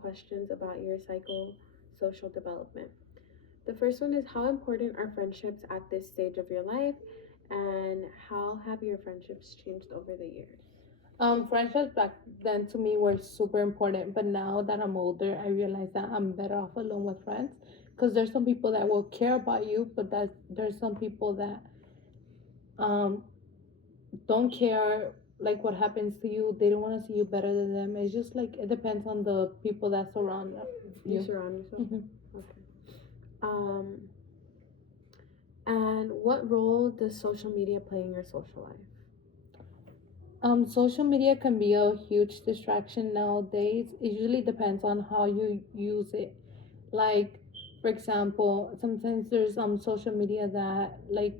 questions about your psychosocial development. The first one is, how important are friendships at this stage of your life, and how have your friendships changed over the years? Friendships back then to me were super important, but now that I'm older, I realize that I'm better off alone with friends. Because there's some people that will care about you, but there's some people that um don't care like what happens to you. They don't want to see you better than them. It's just like it depends on the people that surround You you. surround yourself. Hmm. Okay. Um, and what role does social media play in your social life? Social media can be a huge distraction nowadays. It usually depends on how you use it. Like, for example, sometimes there's social media that like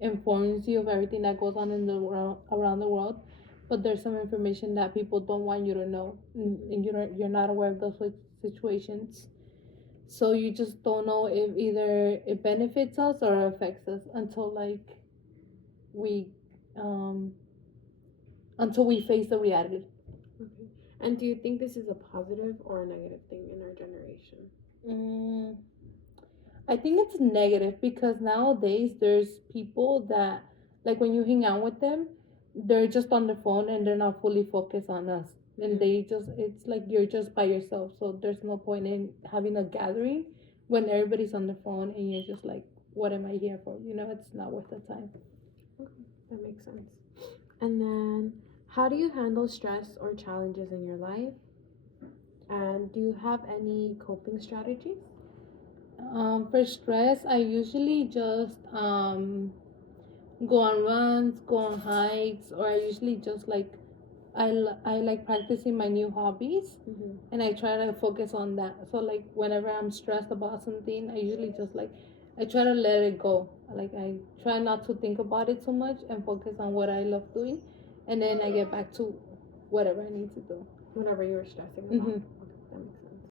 informs you of everything that goes on in the world around the world, but there's some information that people don't want you to know, and you're not aware of those situations. So you just don't know if either it benefits us or affects us we um until we face the reality. Okay. And do you think this is a positive or a negative thing in our generation? Mm, I think it's negative because nowadays there's people that, like, when you hang out with them, they're just on the phone and they're not fully focused on us. And Mm-hmm. it's like you're just by yourself. So there's no point in having a gathering when everybody's on the phone and you're just like, what am I here for? It's not worth the time. Okay, that makes sense. And then, how do you handle stress or challenges in your life? And do you have any coping strategies? For stress, I usually just go on runs, go on hikes, or I usually just like I like practicing my new hobbies, Mm-hmm. and I try to focus on that. So like whenever I'm stressed about something, I usually just like I try to let it go. Like I try not to think about it so much and focus on what I love doing, and then I get back to whatever I need to do. Whatever you were stressing about. Hmm.